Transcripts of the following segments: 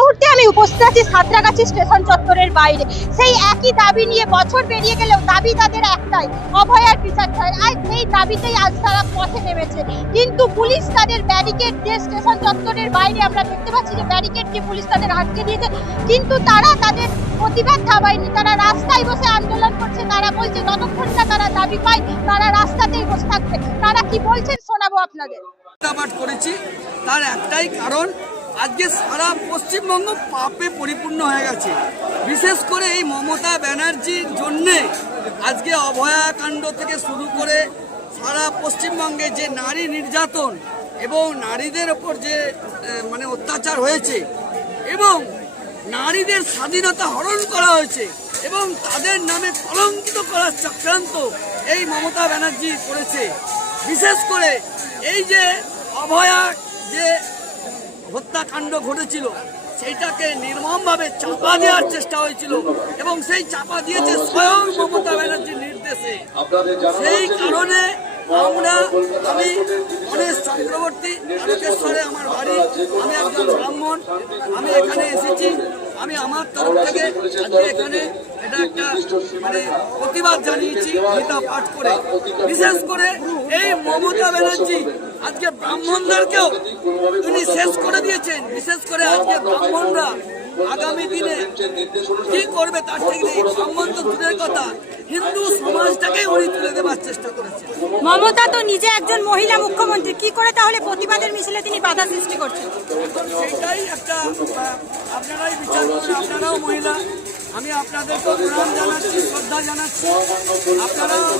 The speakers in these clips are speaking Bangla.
মুহূর্তে আমি উপস্থিত আছি সাঁতরাগাছি স্টেশন চত্বরের বাইরে। সেই একই দাবি নিয়ে বছর পেরিয়ে গেলেও দাবি তাদের একটাই, অভয়ার বিচার চাই আর সেই দাবিতেই আজ তারা পথে নেমেছে। কিন্তু পুলিশ তাদের ব্যারিকেড দিয়ে স্টেশন চত্বরের বাইরে আমরা দেখতে পাচ্ছি যে ব্যারিকেড দিয়ে পুলিশ তাদের আটকে দিয়েছে। কিন্তু তারা তাদের প্রতিবাদ থামায়নি। তারা রাস্তায় বসে আন্দোলন করছে। তারা বলছে যতক্ষণ না তারা দাবি পায় তারা রাস্তাতেই বসে থাকবে। তারা কি বলছেন শোনাবো আপনাদের? করেছি। তার একটাই কারণ আজকে সারা পশ্চিমবঙ্গ পাপে পরিপূর্ণ হয়ে গেছে। বিশেষ করে এই মমতা ব্যানার্জির জন্যে আজকে অভয়াকাণ্ড থেকে শুরু করে সারা পশ্চিমবঙ্গে যে নারী নির্যাতন এবং নারীদের ওপর যে মানে অত্যাচার হয়েছে এবং নারীদের স্বাধীনতা হরণ করা হয়েছে এবং তাদের নামে কলঙ্কিত করার চক্রান্ত এই মমতা ব্যানার্জি করেছে। বিশেষ করে এই যে অভয়া যে হত্যাকাণ্ড ঘটেছিল, সেইটাকে নির্মমভাবে চাপা দেওয়ার চেষ্টা হয়েছিল এবং সেই চাপা দিয়েছে স্বয়ং মমতা ব্যানার্জির নির্দেশে। সেই কারণে আমরা, আমি গণেশ চক্রবর্তী তারকেশ্বরে আমার বাড়ি, আমি একজন ব্রাহ্মণ, আমি এখানে এসেছি, আমি আমার তরফ থেকে আজকে এখানে এটা একটা মানে প্রতিবাদ জানিয়েছি, গীতা পাঠ করে। বিশেষ করে এই মমতা ব্যানার্জি আজকে ব্রাহ্মণদেরকেও তিনি শেষ করে দিয়েছেন। বিশেষ করে আজকে ব্রাহ্মণরা আগামী দিনে কি করবে তার থেকে ব্রাহ্মণ তো দূরের কথা। হিন্দু সমাজটাকে উনি তুলে দেওয়ার চেষ্টা করেছেন। মমতা তো নিজে একজন মহিলা মুখ্যমন্ত্রী। কি করে তাহলে প্রতিবাদের মিছিলে তিনি বাধা সৃষ্টি করছেন? সেইটাই একটা আপনারাই বিচার করুন আপনারাও মহিলা। আমি আপনাদেরকে প্রণাম জানাচ্ছি শ্রদ্ধা জানাচ্ছি। আপনারাও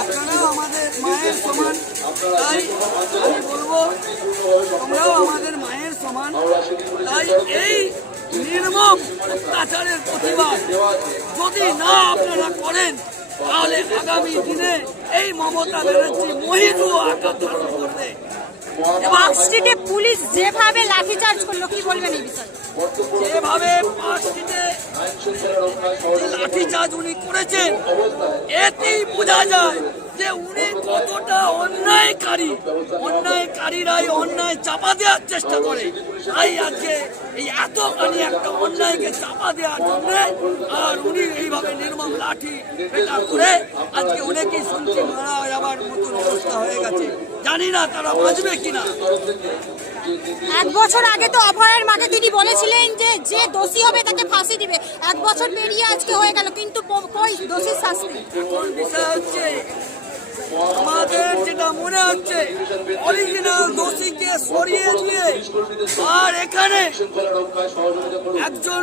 আপনারাও মায়ের সমান তাই আমি বলব তোমরাও আমাদের মায়ের সমান। তাই এই নির্মম অত্যাচারের প্রতিবাদ যদি না আপনারা করেন তাহলে আগামী দিনে এই মমতা ব্যানার্জি মহিলু আকার ধারণ করবে। স্ট্রিটে পুলিশ যেভাবে লাঠিচার্জ করল কি বলবেন এই বিষয়ে? যেভাবে লাঠিচার্জ উনি করেছেন এতেই বোঝা যায় যে উনি কতটা অন্যায়কারী অন্যায়কারীরাই অন্যায় চাপা দেওয়ার চেষ্টা করে। তাই আজকে এই এতখানি একটা অন্যায়কে চাপা দেওয়ার জন্য আর উনি এইভাবে নির্মম লাঠি এটা করে আজকে অনেকেই শুনছি মারা যাবার মতন অবস্থা হয়ে গেছে। জানি না তারা বাঁচবে কিনা। এক বছর আগে তো অভয়ের মাকে তিনি বলেছিলেন যে যে দোষী হবে তাকে ফাঁসি দিবে। এক বছর পেরিয়ে আজকে হয়ে গেল কিন্তু কই দোষীর শাস্তি? এখন বিষয় হচ্ছে আমাদের যেটা মনে হচ্ছে অরিজিনাল দোষীকে সরিয়ে দিয়ে আর এখানে একজন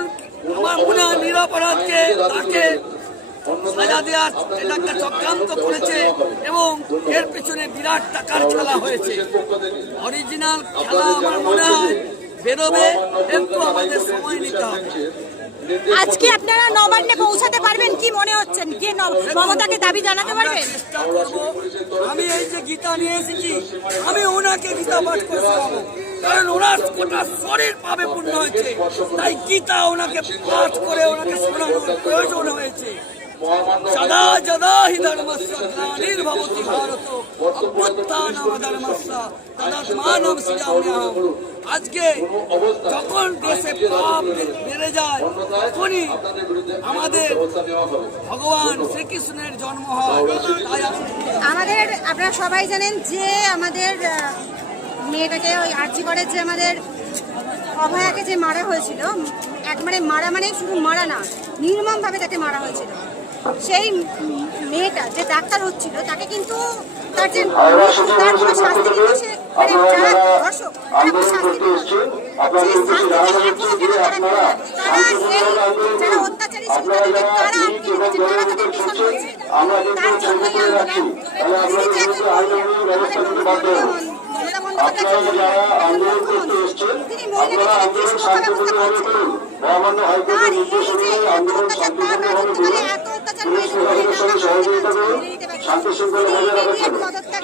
আমার মনে হয় নিরাপরাধকে তাকে সাজা দেওয়ার এটা চক্রান্ত করেছে এবং এর পেছনে বিরাট টাকার খেলা হয়েছে। অরিজিনাল খেলা আমার মনে হয় বেরোবে একটু আমাদের সময় নিতে হবে। আজকে আপনারা নবান্নে পৌঁছাতে পারবেন কি মনে হচ্ছেন গিয়ে মমতাকে দাবি জানাতে পারবেন আমি এই যে গীতা নিয়ে এসেছি, আমি ওনাকে গীতা পাঠ করে শোনাবো কারণ ওনার শরীর পাবে পূর্ণ হয়েছে। তাই গীতা ওনাকে পাঠ করে ওনাকে শোনানোর প্রয়োজন হয়েছে। আজকে যখন দেশে পাপ বেড়ে যায়, তখনই আমাদের ভগবান শ্রীকৃষ্ণের জন্ম হয়। আমাদের, আপনারা সবাই জানেন যে আমাদের মেয়েটাকে ওই আর্জি করে যে আমাদের অভয়াকে যে মারা হয়েছিল, একবারে মারা মানে শুধু মারা না, নির্মমভাবে তাকে মারা হয়েছিল। সেই মেয়েটা যে ডাক্তার হচ্ছিল, তাকে কিন্তু তার যে তার শাস্তি কিন্তু সে মানে যারা ধর্ষক যারা আন্দোলন তিনি যে একজন মহিলা, আমাদের মমতা মমতা বন্দ্যোপাধ্যায় একজন মহিলা, একজন মুখ্যমন্ত্রী। তিনি মহিলাদের জন্য কি শিক্ষা ব্যবস্থা করছেন তার এই যে এত অত্যাচার তার রাজত্বকালে এত অত্যাচার হয়েছে মহিলারা হাতে পাচ্ছে মেনে নিতে পারছে। না। তিনি এই পদত্যাগ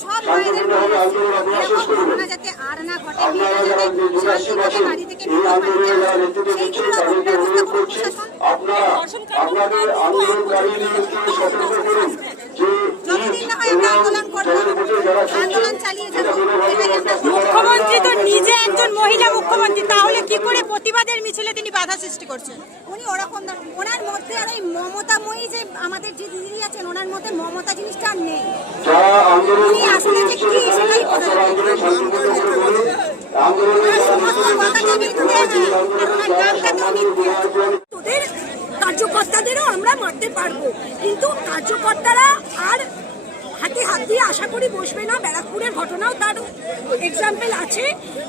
মায়েদের ঘটনা যাতে আর না ঘটে যারা যাতে বাড়ি থেকে। আপনারা আপনাদের আন্দোলনকারীদেরকে সতর্ক করুন যে যতদিন না হয় আমরা আন্দোলন করব যারা করছে, আন্দোলন চালিয়ে যাব এটা এটাই আমরা মুখ্যমন্ত্রী তো নিজে একজন মহিলা মুখ্যমন্ত্রী তাহলে কি করে প্রতিবাদের তিনি বাধা সৃষ্টি করছেন। উনি ওরকম ওনার মধ্যে আর ওই মমতাময়ী যে আমাদের যে দিদি আছেন ওনার মধ্যে মমতা জিনিসটা আর নেই। উনি আসলে যে কি সেটাই বোঝা আর ওনার নামটাকেও মিথ্যে তোদের কার্যকর্তাদেরও আমরা মারতে পারব কিন্তু কার্যকর্তারা আর হাতে হাত দিয়ে আশা করি বসবে না। ব্যারাকপুরের ঘটনাও তার এক্সাম্পল আছে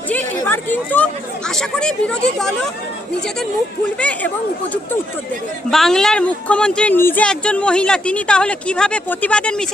যে এবার কিন্তু আশা করি বিরোধী দলও নিজেদের মুখ খুলবে এবং উপযুক্ত উত্তর দেবে। বাংলার মুখ্যমন্ত্রী নিজে একজন মহিলা, তিনি তাহলে কীভাবে প্রতিবাদের মিছিল